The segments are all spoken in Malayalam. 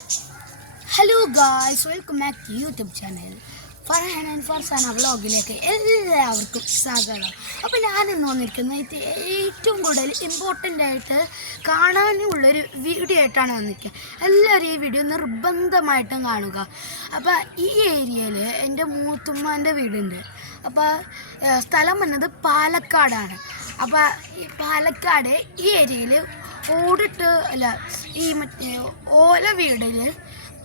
Hello guys, welcome back to YouTube channel Farhan and Farzana വ്ളോഗിലേക്ക് എല്ലാവർക്കും സ്വാഗതം. അപ്പോൾ ഞാനിന്ന് വന്നിരിക്കുന്നത് ഏറ്റവും കൂടുതൽ ഇമ്പോർട്ടൻ്റ് ആയിട്ട് കാണാനുള്ളൊരു വീഡിയോ ആയിട്ടാണ് വന്നിരിക്കുന്നത്. എല്ലാവരും ഈ വീഡിയോ നിർബന്ധമായിട്ടും കാണുക. അപ്പോൾ ഈ ഏരിയയിൽ എൻ്റെ മൂത്തുമ്മാൻ്റെ വീടുണ്ട്. അപ്പോൾ സ്ഥലം വന്നത് പാലക്കാടാണ്. അപ്പോൾ ഈ പാലക്കാട് ഈ ഏരിയയിൽ ഓടിട്ട് അല്ല ഈ മറ്റേ ഓല വീടിൽ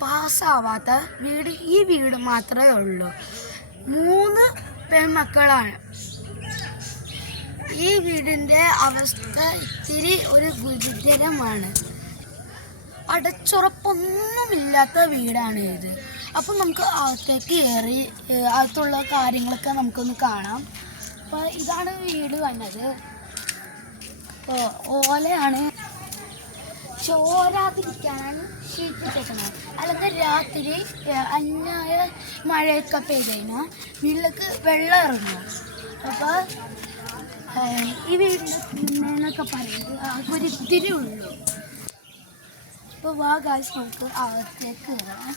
പാസ്സാവാത്ത വീട് ഈ വീട് മാത്രമേ ഉള്ളൂ. 3 പെൺമക്കളാണ്. ഈ വീടിൻ്റെ അവസ്ഥ ഇത്തിരി ഒരു ഗുരുതരമാണ്. അടച്ചുറപ്പൊന്നുമില്ലാത്ത വീടാണ് ഇത്. അപ്പം നമുക്ക് അകത്തേക്ക് കയറി അകത്തുള്ള കാര്യങ്ങളൊക്കെ നമുക്കൊന്ന് കാണാം. അപ്പോൾ ഇതാണ് വീട് വന്നത്. അപ്പോൾ ഓലയാണ്, ചോരാതിരിക്കാനാണ് ഷീറ്റ് ഇട്ടേക്കുന്നത്. അല്ലെങ്കിൽ രാത്രി അന്യായ മഴയൊക്കെ പെയ്ത് കഴിഞ്ഞാൽ വീട്ടിലേക്ക് വെള്ളം ഇറങ്ങും. അപ്പോൾ ഈ വീടിനൊക്കെ പറയുന്നത് ഒരു ഇത്തിരി ഉള്ളൂ. അപ്പോൾ വാ ഗായ്സ്, നമുക്ക് അകത്തേക്ക് കയറാം.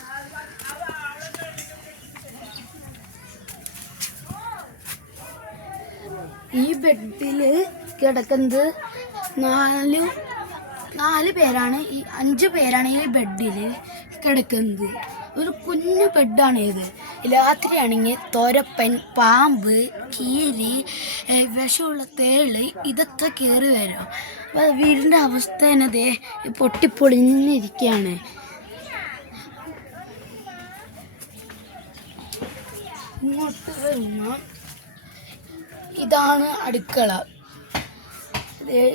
ഈ ബെഡിൽ കിടക്കുന്നത് 4 പേരാണ്. 5 പേരാണ് ഈ ബെഡിൽ കിടക്കുന്നത്. ഒരു കുഞ്ഞു ബെഡാണ് ഇത്. രാത്രിയാണെങ്കിൽ തൊരപ്പൻ, പാമ്പ്, കീരി, വിഷമുള്ള തേള് ഇതൊക്കെ കയറി വരും. അപ്പോൾ വീടിൻ്റെ അവസ്ഥ തന്നെ പൊട്ടിപ്പൊളിഞ്ഞിരിക്കുകയാണ്. ഇങ്ങോട്ട് വരുമ്പോൾ ഇതാണ് അടുക്കള.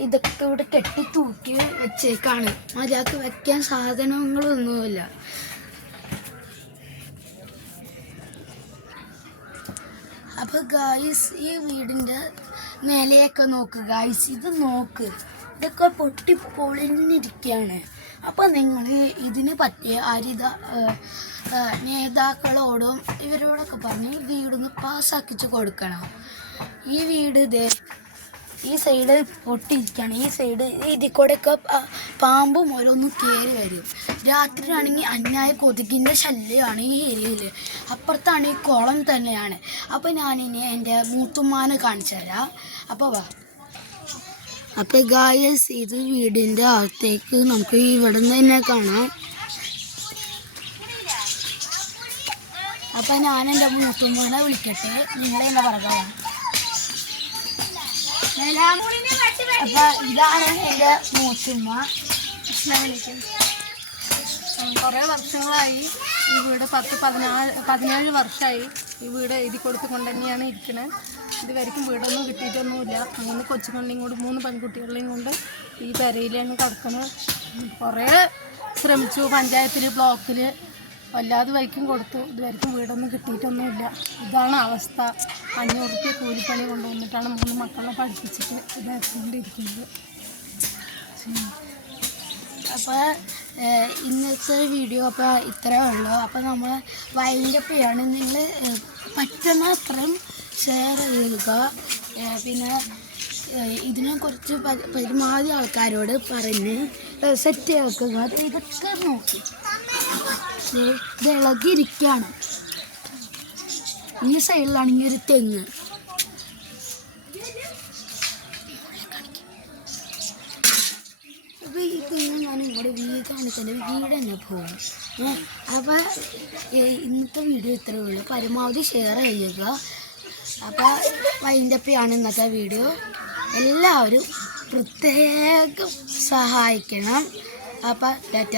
ഇതൊക്കെ ഇവിടെ കെട്ടി തൂക്കി വെച്ചേക്കാണ്. മര്യാദക്ക് വെക്കാൻ സാധനങ്ങളൊന്നുമില്ല. അപ്പോൾ ഗായ്സ്, ഈ വീടിൻ്റെ നിലയൊക്കെ നോക്ക് ഗായ്സ്, ഇത് നോക്ക്, ഇതൊക്കെ പൊട്ടി പൊളിഞ്ഞിരിക്കുകയാണ്. അപ്പോൾ നിങ്ങൾ ഇതിന് പറ്റിയ നേതാക്കളോടും ഇവരോടൊക്കെ പറഞ്ഞ് വീടൊന്ന് പാസ്സാക്കിച്ച് കൊടുക്കണം. ഈ വീട് ഈ സൈഡ് പൊട്ടിയിരിക്കുകയാണ്. ഈ സൈഡ് ഇതിൽ കൂടെയൊക്കെ പാമ്പും ഓരോന്നും കയറി വരും. രാത്രിയാണെങ്കിൽ അന്യായ കൊതുകിൻ്റെ ശല്യമാണ് ഈ ഏരിയയിൽ. അപ്പുറത്താണ് ഈ കുളം തന്നെയാണ്. അപ്പോൾ ഞാനിനി എൻ്റെ മൂത്തുമ്മാനെ കാണിച്ചു തരാം. അപ്പോൾ വാ. അപ്പോൾ ഗായ്സ്, ഇത് വീടിൻ്റെ അകത്തേക്ക് നമുക്ക് ഇവിടെ നിന്ന് തന്നെ കാണാം. അപ്പോൾ ഞാൻ എൻ്റെ മൂത്തുമ്മാനെ വിളിക്കട്ടെ, നിങ്ങളെന്നെ പറയാം. അപ്പോൾ ഇതാണ് എൻ്റെ മൂത്തുമ്മ. കുറേ വർഷങ്ങളായി ഈ വീട് 17 വർഷമായി ഈ വീട് എഴുതി കൊടുത്തുകൊണ്ട് തന്നെയാണ് ഇരിക്കുന്നത്. ഇതുവരെയ്ക്കും വീടൊന്നും കിട്ടിയിട്ടൊന്നുമില്ല. 3 കൊച്ചുങ്ങളെയും കൊണ്ട് 3 പെൺകുട്ടികളെയും കൊണ്ട് ഈ പെരയിലാണ് കിടക്കുന്നത്. കുറേ ശ്രമിച്ചു, പഞ്ചായത്തിൽ, ബ്ലോക്കിൽ വല്ലാതെ വൈക്കും കൊടുത്തു. ഇതുവരെയ്ക്കും വീടൊന്നും കിട്ടിയിട്ടൊന്നുമില്ല. ഇതാണ് അവസ്ഥ. 500 രൂപ കൂലിപ്പണി കൊണ്ടുവന്നിട്ടാണ് 3 മക്കളെ പഠിപ്പിച്ചിട്ട് ഇതാക്കിക്കൊണ്ടിരിക്കുന്നത്. അപ്പോൾ ഇന്നത്തെ വീഡിയോ അപ്പോൾ ഇത്രയേ ഉള്ളൂ. അപ്പോൾ നമ്മൾ വൈൻഡപ്പ് ചെയ്യാണ്. നിങ്ങൾ പറ്റുന്ന അത്രയും ഷെയർ ചെയ്യുക. പിന്നെ ഇതിനെക്കുറിച്ച് പരമാവധി ആൾക്കാരോട് പറഞ്ഞ് സെറ്റ് ആക്കുക. ഇതൊക്കെ നോക്കി ഇത് ഇളകിയിരിക്കുകയാണ്. ഈ സൈഡിലാണെങ്കിൽ ഒരു തെങ്ങ്. അപ്പോൾ ഈ തെങ്ങ് ഞാൻ ഇവിടെ കാണിച്ചതിൻ്റെ വീട് തന്നെ പോകും. അപ്പോൾ ഇന്നത്തെ വീഡിയോ ഇത്രയേ ഉള്ളൂ. പരമാവധി ഷെയർ ചെയ്യുക. അപ്പോൾ വൈൻഡപ്പിയാണ് ഇന്നത്തെ വീഡിയോ. എല്ലാവരും പ്രത്യേകം സഹായിക്കണം. അപ്പോൾ ടാറ്റ.